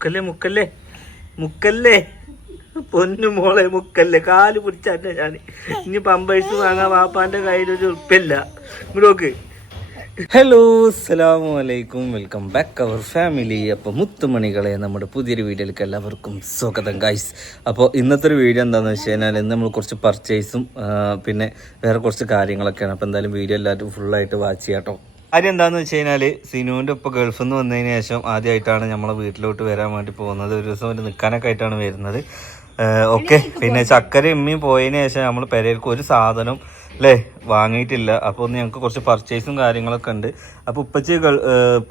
മുക്കല്ലേ മുക്കല്ലേ മുക്കല്ലേ. പൊന്നു മോളെ മുക്കല്ലേ. കാൽ പിടിച്ചാട്ടെ ഞാൻ ഇനി പമ്പേഴ്സ് വാങ്ങാൻ വാപ്പാന്റെ കയ്യിൽ ഒരു ഉറപ്പില്ല നോക്ക്. ഹലോ അസ്സലാമു അലൈക്കും വെൽക്കം ബാക്ക് അവർ ഫാമിലി അപ്പോൾ മുത്തുമണികളെ നമ്മുടെ പുതിയൊരു വീഡിയോയിലേക്ക് എല്ലാവർക്കും സ്വാഗതം ഗൈസ് അപ്പോൾ ഇന്നത്തെ ഒരു വീഡിയോ എന്താണെന്ന് വെച്ച് കഴിഞ്ഞാൽ ഇന്ന് നമ്മൾ കുറച്ച് പർച്ചേസും പിന്നെ വേറെ കുറച്ച് കാര്യങ്ങളൊക്കെയാണ്. അപ്പോൾ എന്തായാലും വീഡിയോ എല്ലാവരും ഫുള്ളായിട്ട് വാച്ച് ചെയ്യാം കേട്ടോ കാര്യം എന്താണെന്ന് വെച്ച് കഴിഞ്ഞാൽ സിനുവിന്റെ ഇപ്പോൾ ഗൾഫിൽ നിന്ന് വന്നതിന് ശേഷം ആദ്യമായിട്ടാണ് നമ്മളെ വീട്ടിലോട്ട് വരാൻ വേണ്ടി പോകുന്നത്. ഒരു ദിവസം ഒരു നിൽക്കാനൊക്കെ ആയിട്ടാണ് വരുന്നത്. ഓക്കെ. പിന്നെ ചക്കര ഉമ്മയും പോയതിന് ശേഷം നമ്മൾ പെരയിൽക്ക് ഒരു സാധനം അല്ലേ വാങ്ങിയിട്ടില്ല. അപ്പോൾ ഒന്ന് ഞങ്ങൾക്ക് കുറച്ച് പർച്ചേസും കാര്യങ്ങളൊക്കെ ഉണ്ട്. അപ്പോൾ ഉപ്പച്ചി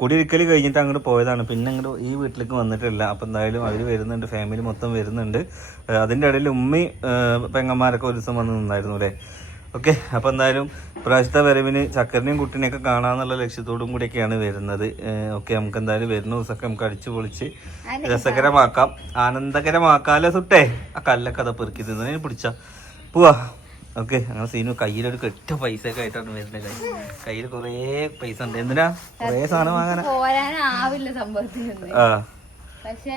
കുടിയിരിക്കൽ കഴിഞ്ഞിട്ട് അങ്ങോട്ട് പോയതാണ്. പിന്നെ അങ്ങോട്ട് ഈ വീട്ടിലേക്ക് വന്നിട്ടില്ല. അപ്പോൾ എന്തായാലും അവർ വരുന്നുണ്ട്. ഫാമിലി മൊത്തം വരുന്നുണ്ട്. അതിന്റെ ഇടയിൽ ഉമ്മി പെങ്ങന്മാരൊക്കെ ഒരു ദിവസം വന്ന് നിന്നായിരുന്നു അല്ലേ ഓക്കെ അപ്പോൾ എന്തായാലും പ്രാവശ്യത്തെ വരവിന് ചക്കരനെയും കുട്ടീനെയൊക്കെ കാണാമെന്നുള്ള ലക്ഷ്യത്തോടും കൂടിയൊക്കെയാണ് വരുന്നത്. ഓക്കെ നമുക്ക് എന്തായാലും വരുന്ന ദിവസമൊക്കെ നമുക്ക് അടിച്ചു പൊളിച്ച് രസകരമാക്കാം. ആനന്ദകരമാക്കാലോ സുട്ടേ? ആ കല്ലൊക്കെ അതാ പെറുക്കി തിന്നതിന് പിടിച്ച. പോവാ. ഓക്കെ അങ്ങനെ സീനു കയ്യിലൊരു കെട്ട പൈസ ഒക്കെ ആയിട്ടാണ് വരുന്നത് കയ്യിൽ കുറേ പൈസ ഉണ്ട്. എന്തിനാ? കുറേ സാധനം വാങ്ങാനാ? പോരാനാവില്ല സംഭവത്തിനൊന്നും ആ. പക്ഷെ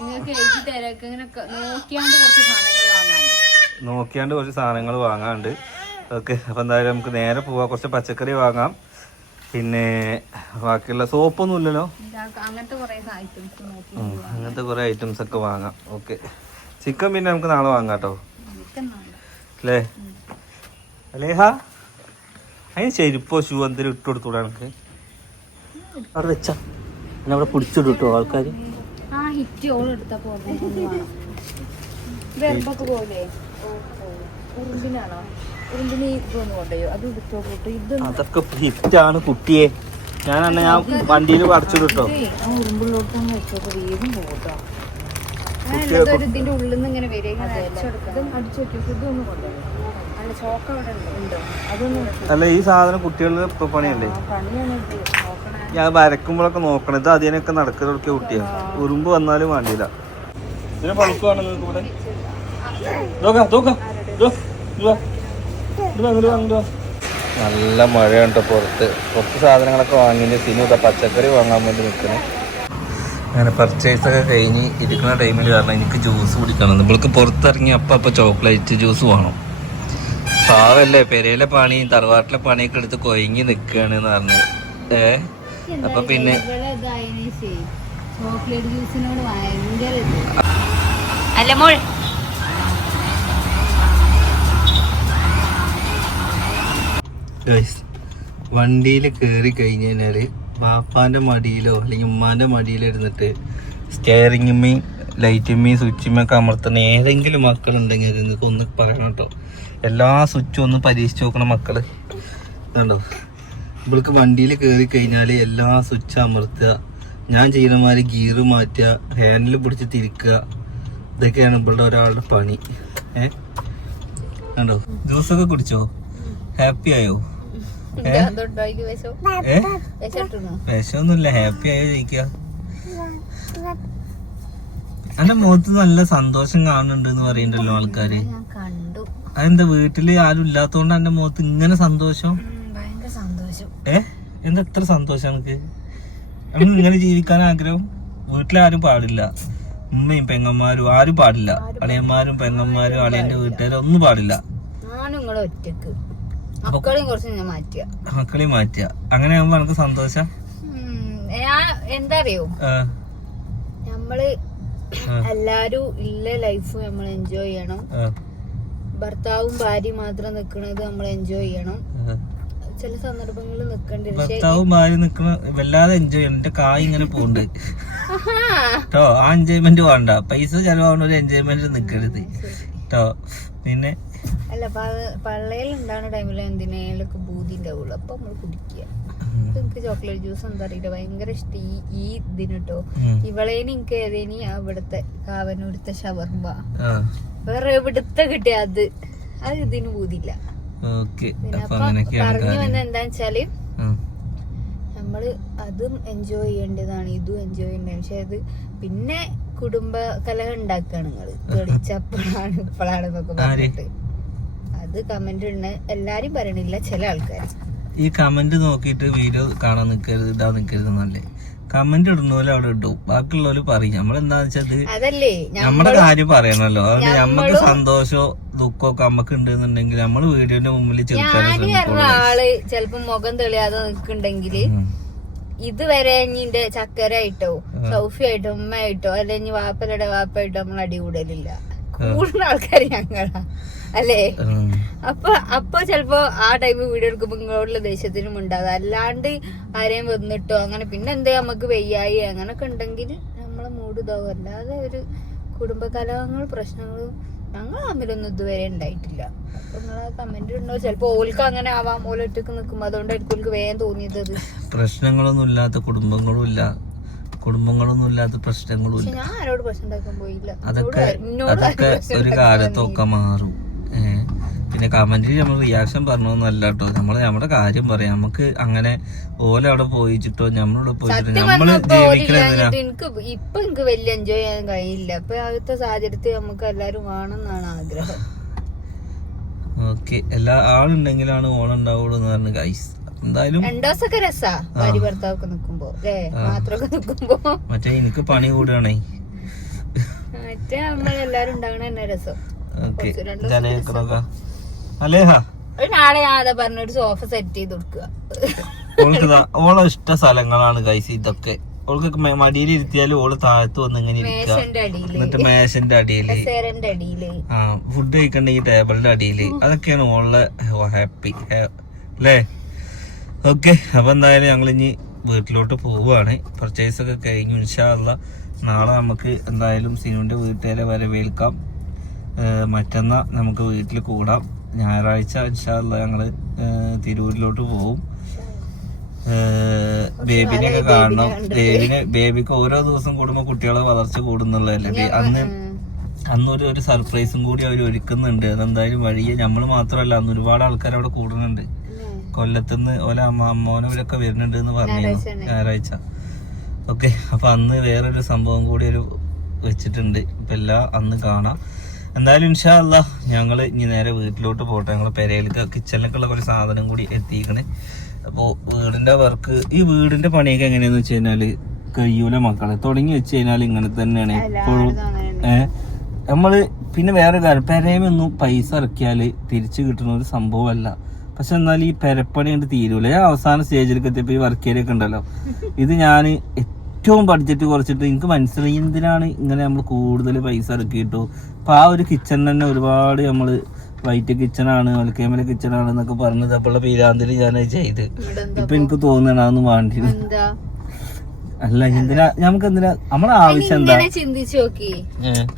നിങ്ങൾക്ക് എഴുതി തരൊക്കെ ഇങ്ങനെ നോക്കിയാണ്ട് കുറച്ച് സാധനങ്ങൾ വാങ്ങാണ്ട്. നോക്കിയാണ്ട് കുറച്ച് സാധനങ്ങൾ വാങ്ങാണ്ട്. ഓക്കെ അപ്പോൾ എന്തായാലും നമുക്ക് നേരെ പോവാം. കുറച്ച് പച്ചക്കറി വാങ്ങാം. പിന്നെ ബാക്കിയുള്ള സോപ്പൊന്നും ഇല്ലല്ലോ? അങ്ങനത്തെ കുറെ ഐറ്റംസ് നോക്കി ഉം, അങ്ങനത്തെ കുറേ ഐറ്റംസ് ഒക്കെ വാങ്ങാം. ഓക്കെ. ചിക്കൻ പിന്നെ നമുക്ക് നാളെ വാങ്ങാം കേട്ടോ. അല്ലേ? അലേഹ അതിന് ചെരുപ്പോ ഷൂ എന്തെങ്കിലും ഇട്ട് കൊടുത്തൂടെ എനിക്ക് അവിടെ വെച്ചാ. എന്നെ അവിടെ പിടിച്ചിട്ടോ കിട്ടോ ആൾക്കാർ പോലെ? ഉറുമ്പിന് ഇതൊന്നും കൊണ്ടുപോയോ അത് എടുത്തോ കൂട്ടോ. ഇത് അതൊക്കെ ഹിറ്റാണ് കുട്ടിയെ. ഞാൻ അന്നെ ഞാൻ വണ്ടിയിൽ പറിച്ചു കിട്ടോ. ആ ഉറുമ്പുള്ളോട്ട് വെച്ചോക്കെ വേഗം പോകട്ടോ. ഇതിന്റെ ഉള്ളിൽ നിന്ന് ഇങ്ങനെ വരിക. ഇങ്ങനെ അടിച്ചെടുക്കാം അടിച്ചു നോക്കി ഇതൊന്നും കൊണ്ടുപോയോ അല്ല ചോക്ക അവിടെ ഉണ്ടോ. അതൊന്നും അല്ല ഈ സാധനം കുട്ടികളുടെ ഇപ്പൊ പണിയല്ലേ? പണിയാണ് ഇത്. നോക്കണേ. ഞാൻ വരക്കുമ്പോഴൊക്കെ നോക്കണം. ഇത് അതിനൊക്കെ നടക്കുന്നതൊക്കെ കുട്ടിയാ. ഉറുമ്പ് വന്നാലും വേണ്ടിയില്ല. ഇതിനെ പഴുക്കുവാണ് നിങ്ങൾക്ക് ഇവിടെ? നോക്കാം നോക്കാം നല്ല മഴയുണ്ട് പുറത്ത്. കുറച്ച് സാധനങ്ങളൊക്കെ വാങ്ങിയിട്ട് സിനിമ പച്ചക്കറി വാങ്ങാൻ വേണ്ടി നിൽക്കണേ അങ്ങനെ പർച്ചേസ് ഒക്കെ കഴിഞ്ഞ് ഇരിക്കുന്ന ടൈമിൽ കാരണം എനിക്ക് ജ്യൂസ് കുടിക്കണം. നമ്മൾക്ക് പുറത്തിറങ്ങി അപ്പം അപ്പം ചോക്ലേറ്റ് ജ്യൂസ് വേണം. പാവല്ലേ പെരയിലെ പണി തറവാട്ടിലെ പണിയൊക്കെ എടുത്ത് കൊയങ്ങി നിൽക്കുകയാണ് എന്ന് പറഞ്ഞ്. ഏ? അപ്പൊ പിന്നെ ചോക്ലേറ്റ് ജ്യൂസിനോട് ഭയങ്കര അല്ല മോൾ വണ്ടിയിൽ കയറി കഴിഞ്ഞ് കഴിഞ്ഞാൽ ബാപ്പാന്റെ മടിയിലോ അല്ലെങ്കിൽ ഉമ്മാന്റെ മടിയിലോ ഇരുന്നിട്ട് സ്റ്റെയറിങ്ങുമ്മയും ലൈറ്റുമ്മയും സ്വിച്ചുമ്മയൊക്കെ അമർത്തുന്ന ഏതെങ്കിലും മക്കളുണ്ടെങ്കിൽ നിങ്ങൾക്ക് ഒന്ന് പറയണം കേട്ടോ. എല്ലാ സ്വിച്ചും ഒന്ന് പരീക്ഷിച്ച് നോക്കണം മക്കൾ. കണ്ടോ? ഇവൾക്ക് വണ്ടിയിൽ കയറി കഴിഞ്ഞാൽ എല്ലാ സ്വിച്ച് അമർത്തുക. ഞാൻ ചെയ്യുന്ന മാതിരി ഗിയർ മാറ്റുക ഹാൻഡിൽ പിടിച്ച് തിരിക്കുക. ഇതൊക്കെയാണ് ഇവളുടെ ഒരാളുടെ പണി. ഏ? കണ്ടോ? ജ്യൂസൊക്കെ കുടിച്ചോ? ഹാപ്പി ആയോ? വിഷമൊന്നുമില്ല ഹാപ്പി ആയോ ചോദിക്കുക എന്റെ മുഖത്ത് നല്ല സന്തോഷം കാണുന്നുണ്ട് എന്ന് പറയുന്നുണ്ടല്ലോ ആൾക്കാര്. അതെന്താ വീട്ടിൽ ആരും ഇല്ലാത്തോണ്ട് എന്റെ മുഖത്ത് ഇങ്ങനെ സന്തോഷം? ഏഹ് ഏ? എന്താ എത്ര സന്തോഷം എനിക്ക് ഇങ്ങനെ ജീവിക്കാൻ ആഗ്രഹം? വീട്ടിലാരും പാടില്ല. ഉമ്മയും പെങ്ങന്മാരും ആരും പാടില്ല. അളിയന്മാരും പെങ്ങന്മാരും അളിയന്റെ വീട്ടുകാരും ഒന്നും പാടില്ല. മക്കളെയും കുറച്ച് മാറ്റുക മാറ്റുക അങ്ങനെ ആകുമ്പോ എനിക്ക് സന്തോഷം? എന്താറിയോ ഞാൻ എന്താ അറിയോ നമ്മൾ എല്ലാരും ഇല്ല ലൈഫ് നമ്മൾ എൻജോയ് ചെയ്യണം. ഭർത്താവും ഭാര്യയും മാത്രം നിക്കണത് നമ്മൾ എൻജോയ് ചെയ്യണം. ചില സന്ദർഭങ്ങളിൽ നിക്കണ്ടി ഭർത്താവും ഭാര്യ നിക്കണ വല്ലാതെ എൻജോയ് ചെയ്യണം. എന്റെ കായ് ഇങ്ങനെ പോണ്ട്. കേട്ടോ ആ എൻജോയ്മെന്റ് വേണ്ട. പൈസ ചെലവാകുന്ന ഒരു എൻജോയ്മെന്റ് നിക്കരുത്. കേട്ടോ. പിന്നെ അല്ല പള്ളയിൽ ഉണ്ടാകുന്ന ടൈമിൽ എന്തിനേലൊക്കെ ബൂതി ഉണ്ടാവുള്ളൂ അപ്പൊ നമ്മൾ കുടിക്കുക എനിക്ക് ചോക്ലേറ്റ് ജ്യൂസ് എന്താ അറിയില്ല. ഭയങ്കര ഇഷ്ടം ഈ ഈ ഇതിന് കേട്ടോ. ഇവളേന് എനിക്ക് ഏതേനി? അവിടുത്തെ കാവനൂരത്തെ ഷവർമ വേറെ എവിടുത്തെ കിട്ടിയ അത്? അത് ഇതിന് ബൂതില്ല. പറഞ്ഞു വന്ന എന്താന്ന് വെച്ചാൽ നമ്മൾ അതും എൻജോയ് ചെയ്യേണ്ടതാണ്. ഇതും എൻജോയ് ചെയ്യേണ്ടത് പക്ഷെ അത് പിന്നെ കുടുംബ കലഹ ഉണ്ടാക്കാണ് നിങ്ങൾ തെളിച്ചപ്പോഴാണ് ഇപ്പോഴാണ് എന്നൊക്കെ പറഞ്ഞിട്ട്. അത് കമന്റ് ഉണ്ട് എല്ലാരും പറയണില്ല ചില ആൾക്കാർ ഈ കമന്റ് നോക്കിയിട്ട് വീഡിയോ കാണാൻ നിൽക്കരുത് ഇതാ നിൽക്കരുത് എന്നല്ലേ. കമന്റ് ഇടുന്നോലെ അവിടെ ഇടും. ബാക്കിയുള്ളവര് പറയും. നമ്മളെന്താ അതല്ലേ നമ്മുടെ കാര്യം പറയണല്ലോ. അതുകൊണ്ട് നമ്മക്ക് സന്തോഷോ ദുഃഖമൊക്കെ നമ്മക്ക് ഉണ്ടെന്നുണ്ടെങ്കിൽ നമ്മൾ വീഡിയോന്റെ മുമ്പിൽ ചെറുക്കാൻ ആൾ ചെലപ്പോ മുഖം തെളിയാതെ നിക്കുണ്ടെങ്കിൽ ഉം. ഇതുവരെ ഇനിന്റെ ചക്കര ആയിട്ടോ സൗഫി ആയിട്ടോ ഉമ്മ ആയിട്ടോ അല്ലെ ഇനി വാപ്പ വാപ്പായിട്ടോ നമ്മൾ അടികൂടലില്ല കൂടുന്ന ആൾക്കാർ ഞങ്ങളാ. അല്ലേ. അപ്പൊ അപ്പൊ ചെലപ്പോ ആ ടൈപ്പ് വീഡിയോ എടുക്കുമ്പോ ഇങ്ങോട്ടുള്ള ദേഷ്യത്തിനും ഉണ്ടാകും അല്ലാണ്ട് ആരെയും വന്നിട്ടോ അങ്ങനെ പിന്നെ എന്തേ നമുക്ക് വെയ്യായി അങ്ങനൊക്കെ ഉണ്ടെങ്കിൽ നമ്മളെ ഇതാവും. അല്ലാതെ ഒരു കുടുംബകലഹങ്ങൾ പ്രശ്നങ്ങളും ഞങ്ങൾ തമ്മിലൊന്നും ഇതുവരെ ഉണ്ടായിട്ടില്ല. നിങ്ങളെ കമന്റ് ഉണ്ടോ ചിലപ്പോ ഓൽക്ക് അങ്ങനെ ആവാം. ഓല ഒറ്റയ്ക്ക് നിക്കുമ്പോ അതുകൊണ്ടായിരിക്കും ഓൽക്ക് വേഗം തോന്നിയത്. അത് പ്രശ്നങ്ങളൊന്നും ഇല്ലാത്ത കുടുംബങ്ങളും ഇല്ല. കുടുംബങ്ങളൊന്നും ഇല്ലാത്ത പ്രശ്നങ്ങളും ഇല്ല. ഞാൻ ആരോട് പ്രശ്നം ഉണ്ടാക്കാൻ പോയില്ല. അതൊക്കെ അതൊക്കെ ഒരു കാലത്തൊക്കെ മാറും. ഏ പിന്നെ കമന്റിൽ നമ്മൾ റിയാക്ഷൻ പറഞ്ഞൊന്നല്ല കേട്ടോ. നമ്മൾ നമ്മുടെ കാര്യം പറയാം. നമുക്ക് അങ്ങനെ ഓല അവിടെ പോയിച്ചിട്ടോ നമ്മളിവിടെ പോയിട്ടോ നമ്മൾ ജീവിക്കണെന്തിനാ എനിക്ക് ഇപ്പൊ എനിക്ക് വലിയ എൻജോയ് ചെയ്യാൻ കഴിയില്ല. ഇപ്പൊ ആദ്യത്തെ സാഹചര്യത്തിൽ നമുക്ക് എല്ലാരും വേണമെന്നാണ് ആഗ്രഹം. ഓക്കെ എല്ലാ ആളുണ്ടെങ്കിലാണ് ഓളുണ്ടാവുള്ളൂ എന്ന് പറഞ്ഞു ഗൈസ് എന്തായാലും മറ്റേ എനിക്ക് പണി കൂടുകയാണേ മറ്റേ നമ്മളെല്ലാരും ഉണ്ടാവണ രസം. ഓക്കെ നാളെ സോഫ സെറ്റ് ചെയ്ത് കൊടുക്കുക. ഓൾക്ക് ഓളെ ഇഷ്ട സ്ഥലങ്ങളാണ് ഗൈസ് ഇതൊക്കെ. ഓൾക്ക് മടിയിൽ ഇരുത്തിയാലും ഓൾ താഴത്ത് വന്ന് ഇങ്ങനെ ഇരിക്കുക. എന്നിട്ട് മേശന്റെ അടിയിൽ. ആ ഫുഡ് കഴിക്കണ്ടെങ്കിൽ ടേബിളിന്റെ അടിയിൽ. അതൊക്കെയാണ് ഓളെ ഹാപ്പി അല്ലേ ഓക്കെ അപ്പൊ എന്തായാലും ഞങ്ങൾ ഇനി വീട്ടിലോട്ട് പോവുകയാണ് പർച്ചേസ് ഒക്കെ കഴിഞ്ഞു. ഇൻഷാല്ല നാളെ നമുക്ക് എന്തായാലും സിനുവിന്റെ വീട്ടുകാരെ വരവേൽക്കാം. മറ്റന്നാ നമുക്ക് വീട്ടിൽ കൂടാം. ഞായറാഴ്ച ഇൻഷാല്ല ഞങ്ങൾ തിരൂരിലോട്ട് പോവും. ബേബിനെയൊക്കെ കാണണം. ബേബിനെ ബേബിക്ക് ഓരോ ദിവസം കൂടുമ്പോ കുട്ടികളെ വളർച്ച കൂടുന്നുള്ളതല്ലേ? അന്ന് അന്നൊരു ഒരു സർപ്രൈസും കൂടി അവർ ഒരുക്കുന്നുണ്ട്. അതെന്തായാലും വഴിയെ നമ്മൾ മാത്രമല്ല അന്ന് ഒരുപാട് ആൾക്കാർ അവിടെ കൂടുന്നുണ്ട്. കൊല്ലത്തുനിന്ന് ഓല അമ്മ അമ്മോനെ ഇവരൊക്കെ വരുന്നുണ്ട് എന്ന് പറഞ്ഞിരുന്നു. ഞായറാഴ്ച. ഓക്കെ അപ്പൊ അന്ന് വേറൊരു സംഭവം കൂടി ഒരു വെച്ചിട്ടുണ്ട്. ഇപ്പൊ എല്ലാം അന്ന് കാണാം. എന്തായാലും ഇൻഷാ അല്ല ഞങ്ങൾ ഇനി നേരെ വീട്ടിലോട്ട് പോട്ടെ. ഞങ്ങൾ പെരയിലേക്ക് കിച്ചണിലേക്കുള്ള കുറച്ച് സാധനം കൂടി എത്തിക്കണേ അപ്പോൾ വീടിന്റെ വർക്ക് ഈ വീടിന്റെ പണിയൊക്കെ എങ്ങനെയാന്ന് വെച്ച് കഴിഞ്ഞാൽ കഴിയൂല മക്കളെ? തുടങ്ങി വെച്ച് കഴിഞ്ഞാൽ ഇങ്ങനെ തന്നെയാണ്. എപ്പോഴും ഏഹ് നമ്മൾ പിന്നെ വേറെ കാര്യം പെരയമൊന്നും പൈസ ഇറക്കിയാൽ തിരിച്ചു കിട്ടുന്ന ഒരു സംഭവമല്ല. പക്ഷെ എന്നാൽ ഈ പെരപ്പണി കണ്ട് തീരൂല. അവസാന സ്റ്റേജിലേക്ക് എത്തിയപ്പോൾ ഈ വർക്കേരിയൊക്കെ ഉണ്ടല്ലോ. ഇത് ഞാൻ ഏറ്റവും ബഡ്ജറ്റ് കുറച്ചിട്ട് എനിക്ക് മനസ്സിലായി എന്തിനാണ് ഇങ്ങനെ നമ്മൾ കൂടുതൽ പൈസ ഇറക്കിയിട്ടു അപ്പോൾ ആ ഒരു കിച്ചൺ തന്നെ ഒരുപാട് നമ്മൾ വൈറ്റ് കിച്ചണാണ് ഒലക്കേമല കിച്ചണാണ് എന്നൊക്കെ പറഞ്ഞത്. അപ്പോൾ പീരാന്തിൽ ഞാൻ ചെയ്ത്. ഇപ്പം എനിക്ക് തോന്നുന്നു അതൊന്നും വേണ്ടി അല്ല എന്തിനാ? നമുക്ക് എന്തിനാ നമ്മളെ ആവശ്യം എന്താ? ഇങ്ങനെ ചിന്തിച്ചു നോക്കി.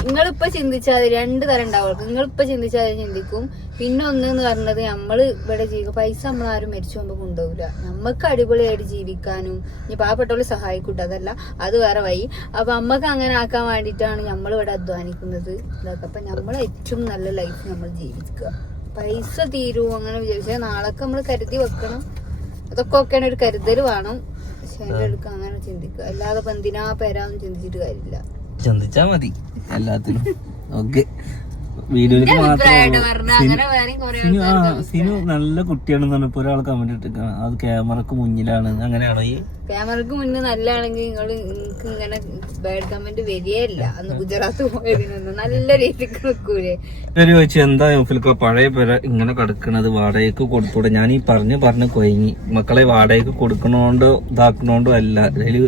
നിങ്ങളിപ്പോ ചിന്തിച്ചാൽ രണ്ട് തരം ഉണ്ടാവും. നിങ്ങളിപ്പൊ ചിന്തിച്ചാൽ ചിന്തിക്കും. പിന്നെ ഒന്ന് എന്ന് പറഞ്ഞത് നമ്മൾ ഇവിടെ ജീവിക്കുക പൈസ നമ്മൾ ആരും മരിച്ചു കൊണ്ട് കൊണ്ടുപോകില്ല നമുക്ക് അടിപൊളിയായിട്ട് ജീവിക്കാനും ഇനി പാവപ്പെട്ടവൾ സഹായിക്കൂട്ടോ. അതല്ല അത് വേറെ വഴി. അപ്പൊ അമ്മയ്ക്ക് അങ്ങനെ ആക്കാൻ വേണ്ടിട്ടാണ് നമ്മൾ ഇവിടെ അധ്വാനിക്കുന്നത്. ഇതൊക്കെ. അപ്പൊ നമ്മളെ ഏറ്റവും നല്ല ലൈഫ് നമ്മൾ ജീവിക്കുക. പൈസ തീരുവോ അങ്ങനെ വിചാരിച്ചാൽ നാളൊക്കെ നമ്മൾ കരുതി വെക്കണം. അതൊക്കെ ഒക്കെയാണ് ഒരു കരുതൽ വേണം. ചിന്തിച്ചാ മതി. എല്ലാത്തിനും. ഓക്കെ. വീഡിയോയിലേക്ക് മാത്രം സിനു നല്ല കുട്ടിയാണെന്ന് പറഞ്ഞപ്പോ ഒരാൾ കമന്റ് ഇട്ടിരിക്കണം അത് ക്യാമറക്ക് മുന്നിലാണ്. അങ്ങനെയാണോ ഈ? ക്യാമറക്ക് മുന്നിൽ നല്ലതാണെങ്കിൽ നിങ്ങൾ നിങ്ങൾക്ക് ഇങ്ങനെ ബാഡ് കമന്റ് വരികയില്ല. അന്ന് ഗുജറാത്ത് പോയതിനൊന്നും നല്ല രീതിക്ക് നിൽക്കൂലേ. ചോദിച്ചു എന്താ യൂഫിൽക്ക പഴയ പേര ഇങ്ങനെ കിടക്കണത്? വാടകയ്ക്ക് കൊടുത്തൂടെ? ഞാൻ ഈ പറഞ്ഞു പറഞ്ഞ് കൊയങ്ങി. മക്കളെ വാടകയ്ക്ക് കൊടുക്കണോണ്ടോ ഇതാക്കണോണ്ടോ അല്ല. അതിൽ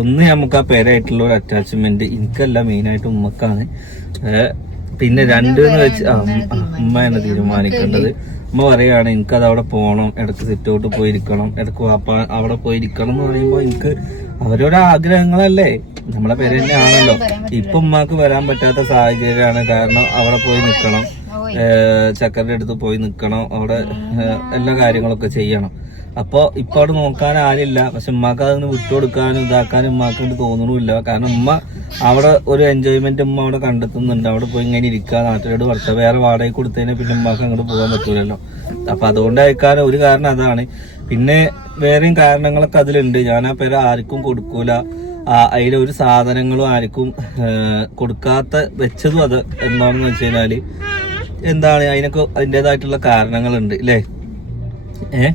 ഒന്ന് നമുക്ക് ആ പേരായിട്ടുള്ള ഒരു അറ്റാച്ച്മെന്റ് എനിക്കല്ല മെയിനായിട്ട് ഉമ്മക്കാണ്. പിന്നെ രണ്ട് എന്ന് വെച്ച് അമ്മ എന്നെ ആ, ഉമ്മയാണ് തീരുമാനിക്കേണ്ടത്. അമ്മ പറയാണ് എനിക്കത് അവിടെ പോകണം ഇടയ്ക്ക് സിറ്റൗട്ട് പോയിരിക്കണം ഇടയ്ക്ക് വാപ്പ അവിടെ പോയിരിക്കണം എന്ന് പറയുമ്പോൾ എനിക്ക് അവരുടെ ആഗ്രഹങ്ങളല്ലേ. നമ്മളെ പേര് തന്നെ ആണല്ലോ ഇപ്പൊ ഉമ്മാക്ക് വരാൻ പറ്റാത്ത സാഹചര്യമാണ് കാരണം അവിടെ പോയി നിൽക്കണം ചക്കരുടെ അടുത്ത് പോയി നിൽക്കണം അവിടെ എല്ലാ കാര്യങ്ങളൊക്കെ ചെയ്യണം. അപ്പൊ ഇപ്പൊ അവിടെ നോക്കാൻ ആരില്ല പക്ഷെ ഉമ്മാക്ക് അതൊന്ന് വിട്ടുകൊടുക്കാനും ഇതാക്കാനും ഉമ്മാക്ക് കൊണ്ട് തോന്നണമില്ല. കാരണം ഉമ്മ അവിടെ ഒരു എൻജോയ്മെന്റ് ഉമ്മ അവിടെ കണ്ടെത്തുന്നുണ്ട്. അവിടെ പോയി ഇങ്ങനെ ഇരിക്കുക നാട്ടിലോട് വർഷം വേറെ വാടകയ്ക്ക് കൊടുത്തതിനെ പിന്നെ ഉമ്മക്ക് അങ്ങോട്ട് പോകാൻ പറ്റൂലല്ലോ. അപ്പൊ അതുകൊണ്ട് അയക്കാൻ ഒരു കാരണം അതാണ്. പിന്നെ വേറെയും കാരണങ്ങളൊക്കെ അതിലുണ്ട്. ഞാൻ ആ പേര് ആർക്കും കൊടുക്കൂല. അതിലൊരു സാധനങ്ങളും ആർക്കും ഏഹ്, കൊടുക്കാത്ത വെച്ചതും അത് എന്താണെന്ന് വെച്ച് കഴിഞ്ഞാൽ എന്താണ് അതിനൊക്കെ അതിന്റെതായിട്ടുള്ള കാരണങ്ങളുണ്ട് അല്ലേ ഏ?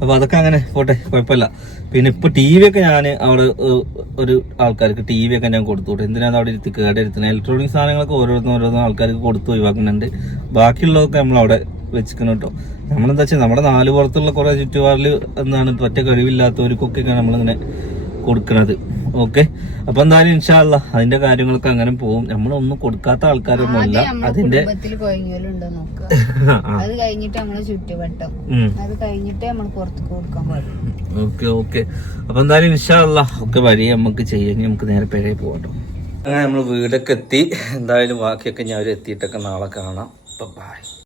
അപ്പൊ അതൊക്കെ അങ്ങനെ പോട്ടെ കുഴപ്പമില്ല. പിന്നെ ഇപ്പൊ ടി വി ഒക്കെ ഞാൻ അവിടെ ഒരു ആൾക്കാർക്ക് ടി വി ഒക്കെ ഞാൻ കൊടുത്തു വിട്ടു എന്തിനാ അത് അവിടെ ഇരുത്തി കേടെടുത്തുന്നത് ഇലക്ട്രോണിക് സാധനങ്ങളൊക്കെ ഓരോരുത്തരും ഓരോന്നും ആൾക്കാർക്ക് കൊടുത്തു ഒഴിവാക്കുന്നുണ്ട്. ബാക്കിയുള്ളതൊക്കെ നമ്മളവിടെ വെച്ചിരിക്കണം കേട്ടോ. നമ്മളെന്താ വെച്ചാൽ നമ്മുടെ നാല് പുറത്തുള്ള കുറെ ചുറ്റുപാടിൽ എന്താണ് ഒറ്റ കഴിവില്ലാത്തവർക്കൊക്കെ നമ്മളിങ്ങനെ കൊടുക്കണത്. ഓക്കെ. അപ്പൊ എന്തായാലും ഇൻഷാല്ല അതിന്റെ കാര്യങ്ങളൊക്കെ അങ്ങനെ പോകും നമ്മളൊന്നും കൊടുക്കാത്ത ആൾക്കാരൊന്നും അല്ല അതിന്റെ അത് കഴിഞ്ഞിട്ട് നമ്മളെ ചുറ്റുവട്ടം. അത് കഴിഞ്ഞിട്ട് നമ്മൾ പുറത്തേക്ക് കൊടുക്കാൻ പാടും ഓക്കെ ഓക്കെ. അപ്പൊ എന്തായാലും ഇൻഷാല്ല ഒക്കെ വഴി നമുക്ക് ചെയ്യാൻ നമുക്ക് നേരെ പേരെ പോകട്ടോ അങ്ങനെ നമ്മൾ വീടൊക്കെ എത്തി. എന്തായാലും ബാക്കിയൊക്കെ ഞാൻ എത്തിയിട്ടൊക്കെ നാളെ കാണാം. ബൈ